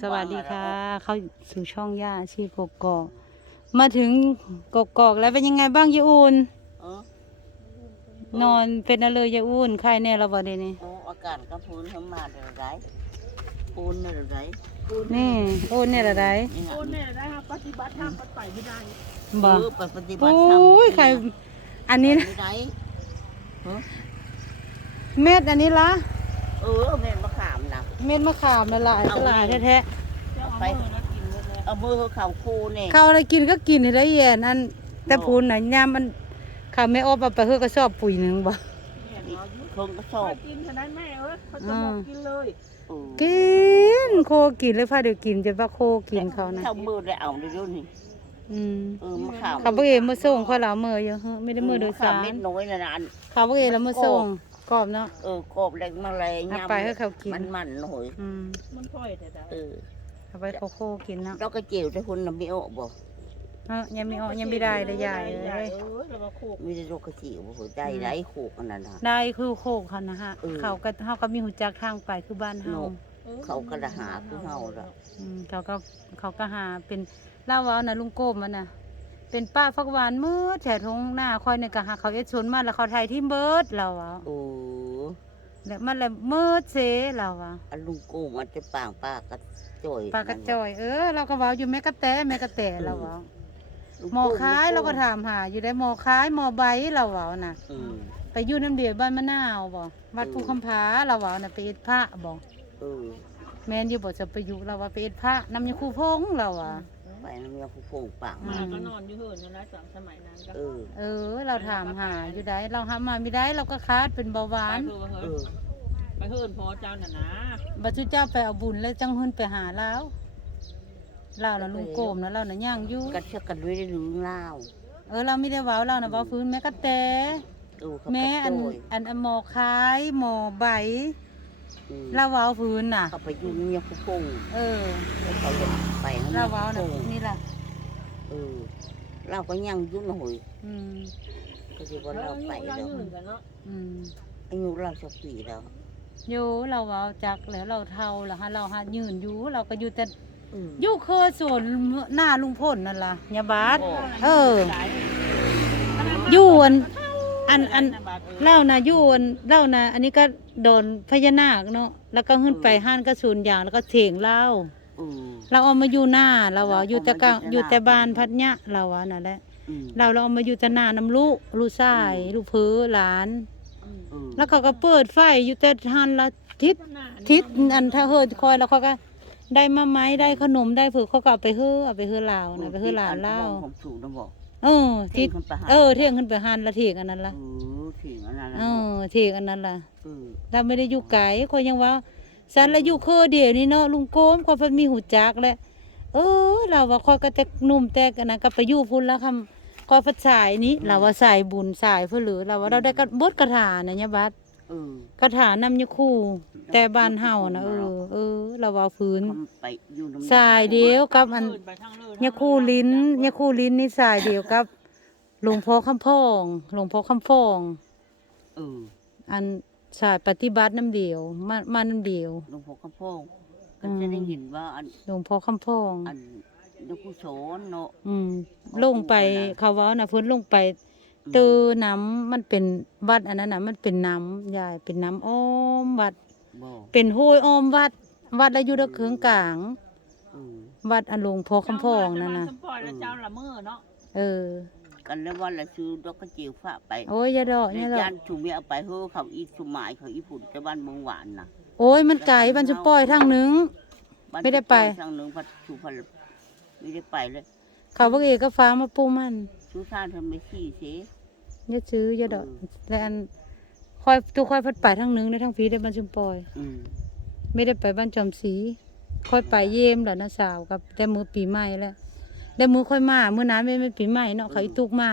สวัสดีค่ะ เข้าสู่ช่องย่าอาชีพกกอกมาถึงกกอกแล้วเป็นยังไงบ้างยายอุ่นเออนอนเป็นอะไรยายอุ่นใครแน่เราบ่ได้นี่โอ้อากาศก็พูนเข้ามาเดี๋ยวไรปูนเดี๋ยวไรนี่อุ่นเนี่ยอะไรนี่ไงโอนแม่ได้ครับปฏิบัติธรรมปฏิบัติไม่ได้บ่เออไปปฏิบัโอ้ติธรรมยใครอันนี้นะไม่ได้เออเม็ดอันนี้ละเออแม่นมะขามนะ เม็ดมะขามละลายละลายแท้เจ้าเอาไปมือแล้วกินเลยเอามือเขาเข่าคูนี่ๆเขาอะไรกินก็กินให้ได้แย่นั่นแต่พูนน่ะยามมันข้าวแม่อบเอาไปเฮือก็ชอบปุ๋ยหนึงบ่เนี่ยเราอยู่คงก็ชพออบกินเท่านั้นแม่เอ้ยเขาจะบอกกินเลยเออกินโคกินเลยพาเดี๋ยวกินจนว่าโคกินเขานะเข้ามือได้เอาได้ด้วยนี่อืมเออมะขามเขาบ่เอมาส่งเขาเหลาเมื่ออยู่เฮ้อไม่ได้มือโดยสารมะขเม็ดน้อยนะนะอัน เขาบ่เอแล้วมาส่ง กรอบเนาะ เออกบแรงมาแรงเอาไปให้เขากิน มันมันๆหน่อยอืมมันค่อยแต่แต่เออเอาไปโคโค่กินเนาะแล้วก็เจียวแต่คนน่ะไม่ออกบ่เออยังไม่ออกยังไม่ได้เลยยายใหญ่เลยเอ้ยแล้วก็โคกมีแต่โรคกระเจียวบ่ใจไรโขกอันนั้นน่ะ ได้คือโคกเขานะฮะเออ เขาก็เฮาก็มีหูจักทางไปคือบ้านเฮาเนาะเขาก็ละหาคือเฮาล่ะ อืมเขาก็เขาก็หาเป็นเล่าเว้านะลุงโกมมันน่ะ เป็นป้าฟักหวานมืดแถวทงหน้าคอยเนี่ยก็หาเขาเอ็ดชนมาแล้วเขาไทยที่เบิดเราเว้าโอ้แล้วมันเลยมืดเสเราเว้าอันลุงโกมันจะปางปากกระจ่อยปลากระจอยเออเราก็เว้าอยู่แม่กระแตแม่กระแตเราเว้าลุงหมอโก้คายเราก็ถามหา อยู่ได้หมอคายหมอใบเราเว้าน่ะอืมไปอยู่น้ำเดียวบ้านมะนาวบ่วัดภูคำพาเราเว้าน่ะไปเอ็ดพระบ่เออแม่นอยู่บ่จะไปอยู่เราว่าไปเอ็ดพระนำยาคูพงเราอะ ไปน้ำยาผู้โป่งปากอืมาก็นอนอยู่เหินนั่นแหละสมัยสมัยนั้นก็เออ เออ เราถามหาอยู่ได้ เราหามาไม่ได้เราก็คาดเป็นเบาหวาไปนคือว่าเอเฮ้ยอไปเหินพอเจ้าน่ะนะบัดจุเจ้าไปเอาบุญแล้วจังหุ่นไปหาเราเราน่ะลุงโกมนะเราน่ะย่างอยู่กระเชือกกันด้วยได้รู้เล่าเออเราไม่ได้เว้าเราน่ะเว้าฟื้นแม่กระแต เออเขาแม่อันกระจ่อยอันอันหมอคายหมอใบอืม เราเว้าฟื้นน่ะ เขาไปอยู่น้ำยาผู้โป่งเออ แล้วเขาเลยไปน้ำเรายาเว้าผู้น่ะโป่งนี่ล่ะ เออ เราก็ยังอยุ่หน่อยอืม ก็คือว่าแล้วเราอยู่ไปเราแล้วอยู่กันเนาะอืม อายุเราสักปีแล้วอยู่เราเว้าจักแล้วเราเท่าแล้วฮะเราหายืนอยู่เราก็อยู่แต่อืมอยู่เคยสวนหน้าลุงพ่นนั่นล่ะยาบาดโอ้เออหลายอยู่อัน อันอันบาทเออเล่านะอยู่อันเล่านะอันนี้ก็โดนพญานาคเนาะแล้วก็ขึ้นไปห้านกระสุนยางแล้วก็เถียงเล่าอืมเราเอามาอยู่หน้าเราว่าเราอยู่แต่กลางเอามาออยู่ยู่แต่แต่หน้าบ้านพัดยะเราว่านั่นแหละอืมเราเราเอามาอยู่แต่หน้าน้ำลูกลูกชายอืมลูกเพือหลานอืมอืมแล้วเขาก็เปิดไฟอยู่แต่หันละทิศหน้าอันนี้ทิศอันถ้าเฮิดคอยแล้วเขาก็ได้มาไม้ได้ขนมได้ผือเขาก็เอาไปเฮือเอาไปเฮือลาวนะไปเฮือหลานเล่า ผมสูงนะบอกเออทิศขึ้นไปหา เออเที่ยงขึ้นไปหันละเถียงอันนั้นละเออถึงอันนั้นนะเออเถียงอันนั้นล่ะเออเราไม่ได้อยู่ไกลคอยยังว่าสันละอยู่เคอเดียวนี่เนาะลุงโกมคอยเพิ่นมีหูจักแหล้วเออ เราว่าคอยก็แต่หนุ่มแต่กันนะก็ไปอยู่พุ่นแล้วคำคอยพัดสายนี้เราว่าสายบุญสายเพื่อหรือเราว่าเราได้กระบดกระถานะเนี่ยบัดเออกระถานำยคู่ แต่บ้านเฮานะเออ เออเราว่าฟื้นทำไปอยู่น้ำสายเดียวกับอันเหิไปทางเลิศยคู่ลิ้นยคู่ลิ้นนี่สายเดียวกับหลวงพ่อคำพองหลวงพ่อคำพอง เอออันสายปฏิบัติน้ำเดียวมามาน้ำเดียวหลวงพ่อคำพ่องก็จะได้เห็นว่าอันหลวงพ่อคำพองอันนกุศลเนาะอืมของลงไปปู่นะเขาเว่านะเพิ่นลงไปมเตอน้ำมันเป็นวัดอันนั้นน่ะมันเป็นน้ำยายเป็นน้ำอ้อมวัดบอกเป็นโหยอ้อมวัด วัดแล้วอยู่ตะเคืองกลางอืมวัดอันหลวงพ่อคำพองนั่นน่ะเจ้ามาจำปล่อยแล้วเจ้าละเมอเนาะเออ กันแล้ววันละซื้อดอกกระเจียวฝากไป โอ้ยอย่าดอกในอย่าดอกย่านชุมเมียเอาไปเฮ้อเขาอีสุหมายเขาอีฝุ่นจะบ้านเมืองหวานน่ะโอ้ยมันไก่มันจะปล่อยทางหนึงบ้านไม่ได้ไปทางหนึ่งพัดชูพันไม่ได้ไปเลย เขาบอกเอกก็ฟ้ามาปูมัน ชูซ่านทำไม่ขี้เสียอย่าซื้ออย่าดอกอืมแต่อันคอยตัวคอยพัดไปทางหนึงในทางผีได้บ้านชุมปล่อยอืมไม่ได้ไปบ้านจอมศรีค่อยไปเยี่ยมแหละนะสาวกับแต่มือปีใหม่แล้วแล้วมือค่อยมามือนั้นไม่ไม่ปีใหม่เนาะเขาอีตุกมา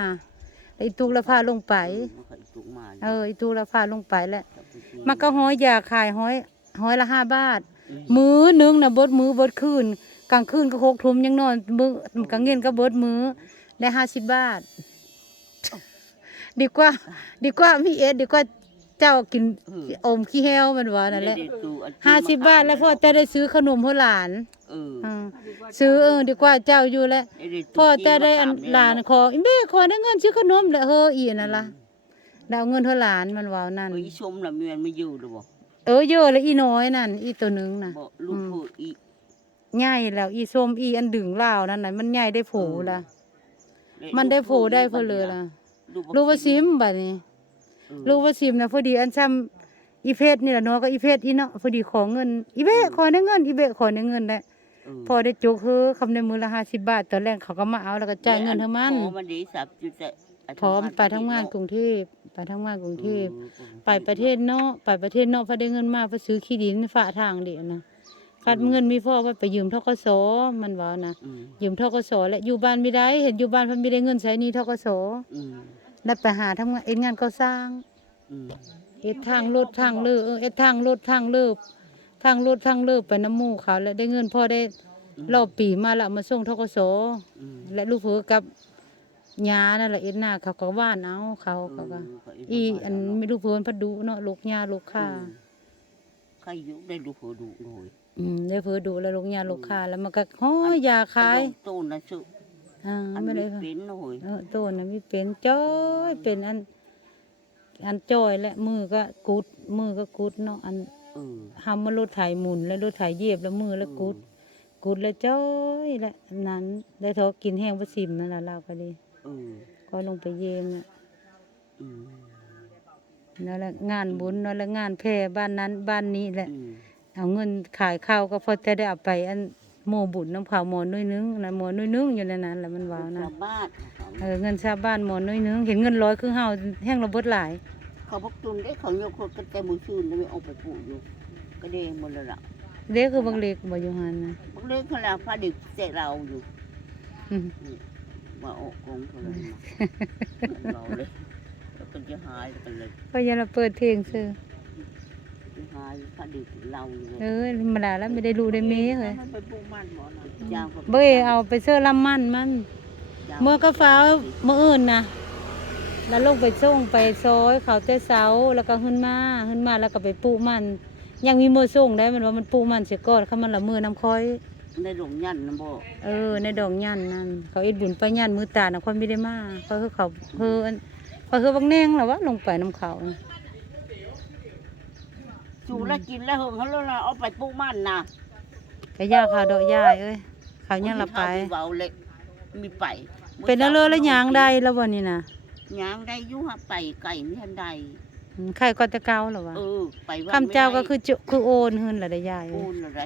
แล้วอีตุกแล้วพาลงไปมันเคยจุกมาเอออีตุกแล้วพาลงไปแล้วจับไปซื้อมันก็ห้อยยาขายห้อยห้อยละห้าบาทอืมมือหนึงนะเบิดมือเบิดคืนกลางคืนก็หกทุ่มยังนอนมือกลางเย็นก็เบิดมือ ได้ห้าสิบบาท ดีกว่า ดีกว่ามีเอ็ดดีกว่าเจ้ากินเออ อมขี้แห้วมันว่านั่นแหละได้ดูอันที่ห้าสิบบาทแล้วพ่อจะได้ซื้อขนมให้หลานเเอออ่าซื้อเออดีกว่าเจ้าอยู่แล้วไอ้เด็กพ่อตุ๊กแต่ได้อันจีหลานขออีแม่ขอได้เงินซื้อขนมแหละเฮออีนั่นล่ะแล้วเอาเงินเท่าหลานมันเว้านั่น เอออีชมน่ะมีมันไม่อยู่หรือบ่เออเยอะเลยอีน้อยนั่น อีตัวหนึงน่ะบ่ลูกผู้อี ใหญ่แล้วอีส้มอีอันดึงลาวนั่นน่ะมันใหญ่ได้โผล่ละ มันได้โผล่ได้เพิ่นเลยล่ะรู้ว่าซิมบัดนี้เออรู้ว่าซิมนะพอดีอันซ้ำอีเพชรนี่ล่ะเนาะก็อีเพชรอีเนาะพอดีขอเงิน อีเบ้ขอได้เงิน อีเบ้ขอได้เงินได้เออพอได้จุกเฮ้อคำในมือละ50บาทตอนแรกเขาก็มาเอาแล้วก็จ่ายเงินให้มันพอมันดีสับจุดแต่พร้อมไปทำงานกรุงเทพไปทำงานกรุงเทพออไปประเทศนอกไปประเทศนอกพอได้เงินมาพอซื้อขี้ดินฝากทางเดียวนะ คัดเงินมีพ่อว่าไปยืมทกสมันว่านะอืมยืมทกสและอยู่บ้านไม่ได้ เห็นอยู่บ้านเพิ่นไม่ได้เงินใช้หนี้ทกสอืมแล้วไปหาทำงานเอ็นงานก่อสร้าง อืมเอ็ดทางรถทางเลือเออเอ็ดทางรถทางเลือทางรถทางเลือไปน้ำหมู่เขาแล้วได้เงินพ่อได้รอบปีมาละมาส่งทกสอืมและลูกเผือกับยานั่นแหละเอ็ดหน้าเขาก็ว่านเอาเขาเขาก็เอีอันไม่รู้เพิ่นพัดดุเนาะลูกยาลูกค้าอืมใครอยู่ได้ลูกผู้ดุหน่อย อืมได้เพิ่นดุแล้วลูกยาลูกค้าแล้วมันก็ห้อยยาขายแต่ต้นนะสุอ่าอันไม่ได้นี้เป็นหน่อยเออต้นน่ะมีเป็นจ้อยเป็นอัน อันจ้อยและมือก็กุดมือก็กุดเนาะอันเออทำมารถไถหมุน แล้วรถไถเหยียบแล้วมือแล้วกุด กุดแล้วจ้อยและอันนั้น ได้ทอกินแห้งบ่ซิมนั่นล่ะเราก็ดี เออก็ลงไปเยี่ยมน่ะอืมนั่นแหละงานบุญนั่นแหละงานแพร่บ้านนั้นบ้านนี้แหละ อืม เอาเงินขายข้าวก็พอจะได้เอาไปอันโมบุญน้ำข้าวหมอน้อยนึงนะหมอน้อยนึงอยู่ในนั้นแหละมันว่านะชาวบ้านเออเงินชาวบ้านหมอน้อยนึงเห็นเงินร้อยคือเฮาแห้งระเบิดหลาย เขาพกตุนได้เขาโยกคนก็แต่มือชื่นไม่เอาไปปลูกอยู่ ก็ได้หมดแล้วล่ะเด็กคือบางเล็กบ่อยู่หันนะบางเรื่องเขาแล้วพาเด็กเสเราอยู่อืมมาออกกองเขาเลยมาเราเลยแล้วก็จะหายกันเลยก็ยังเราเปิดเพลงซื้อจะ หายพาเด็กเราอยู่เออธรรมดาแล้วไม่ได้รู้ได้เมเฮ้ยมันไปปลูกมันบ่น่ะยางก็เบ้ยเอาไปเสื้อลำมันมัน เมื่อก็ฟ้าเมื่ออื่นนะแล้วลงไปส่งไปซอยเขาแต่เสาแล้วก็ขึ้นมาขึ้นมาแล้วก็ไปปลูกมัน ยังมีมือส่งได้มันว่ามันปลูกมันเสียก่อนเขามันละมือน้ำค้อยได้หลงยันนะบ่เออในดอกยันนั่นเขาเอ็ดบุญไปยันมือตาน่ะคนไม่ได้มาเขาคือเขาเฮืออันเขาคือบางแนงหรอวะลงไปน้ำเขาน่ะ จูแล้วกินแล้วเหงเขาแล้วนะเอาไปปลูกมันนะก็ย่าเขาดอกยายเอ้ยเขายังละไปเบาเล็กมีไปเป็นแล้วเลยแล้วยางได้แล้ววันนี้นะยางได้อยุ่ฮะไปไก่ไม่ทันใดอืมใครก็จะเกาหรอวะเออไปวัดคำเจ้าก็ไม่ได้คือจุคือโอนหืนละได้ยายโอเอ้ยนอะไร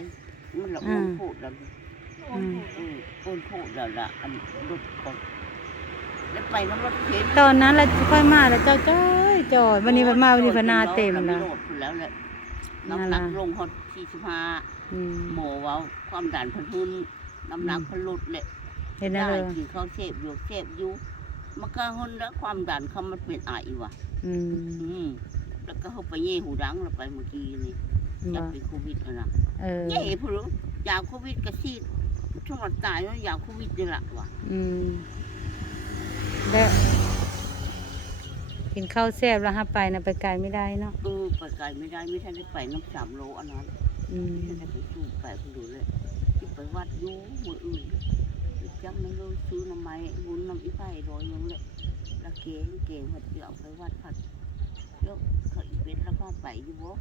มันละโออ่านพูดแล้วอืมเออโอนพูดแล้วละอันรถก่อนแล้วไปน้ำรถเข็นตอนนั้นเราค่อยมาแล้วเจ้าจ้อยจอยวันนี้เพิ่นมาวันนี้เพิ่นหนาเต็มแล้แล้วโดดพุ่ นแล้วแหละนั่นน้ำหนัล่ะกลงฮอดสี่สิบห้าอืมหมอเว่าความดันเพันทุนน้ำหนักอืมเพันลดแหละเห็นแล้วได้เลยกินข้าวเสพอยู่เสพอยู่มันก็หุ่นแล้วความดันเขามันเป็นไอว่ะอืมอืมแล้วก็เขาไปเย่หูดังเราไปเมื่อกี้นี่อยากว่าเป็นโควิดแล้วนะเออเย่พูดอยากโควิดก็ซีดช่วงวันตายแล้วอยากโควิดนี่แหละว่ะอืมแล้ว กินข้าวแซ่บแล้วฮะไปนะไปไกลไม่ได้เนาะเออไปไกลไม่ได้ไม่ทันได้ไปน้ำสามโลอันนั้นอืมไม่ทันได้ไปสู้ไปคนดูเลยที่ไปวัดอยูมืออื่นจักมันเลยซื้อน้ำไม้บุญน้ำอีไผ่ร้อยยังเลยละเกงเก่งหัดเดียวไปวัดผัดแล้วเขาอีเป็นแล้วก็ไปอยู่บ่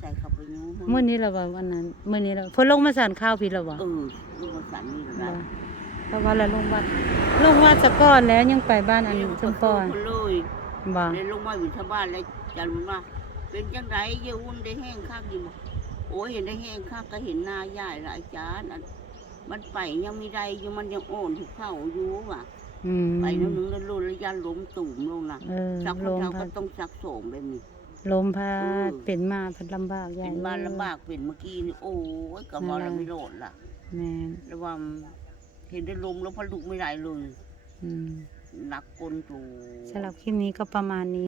ใส่เข้าไปอยูมื้อนี้เราว่าวันนั้นมื้อนี้เราเพิ่นลงมาสานข้าวพี่แล้วบ่เออลูกภาษานี่แหละบ่นะเพราะว่าเราลงวัดลงวัดสะก่อนแล้วยังไปบ้านอันชมปอนคนเลย บ่เลยลงมาอยู่ชาวบ้านเลยจันมันว่าเป็นจังไรเยาวุ่นได้แห้งคักอยู่บ่โอ้ยเห็นได้แห้งคักก็เห็นหน้าย่ายละอาจารย์อันมันไปยังมีใดอยู่มันยังโอนถูกเข้าอยู่ว่ะอืมไปแล้วนึงแล้วลุนแล้วยันล้มตุ่มลงน่ะเออสักคลนมเราพัก็ดต้องซักโสมแบบนี้ลมพัดเออเป็นมาพัดลำบากใหญ่เป็นบ้านลำบากเป็นเมื่อกี้นี่โอ้ยกับว่าเราไม่โลดล่ะแม่นแล้วว่าเห็นได้ลมแล้วพอลุกไม่ได้เลยอืม นักก้นตู สำหรับคลิปนี้ก็ประมาณนี้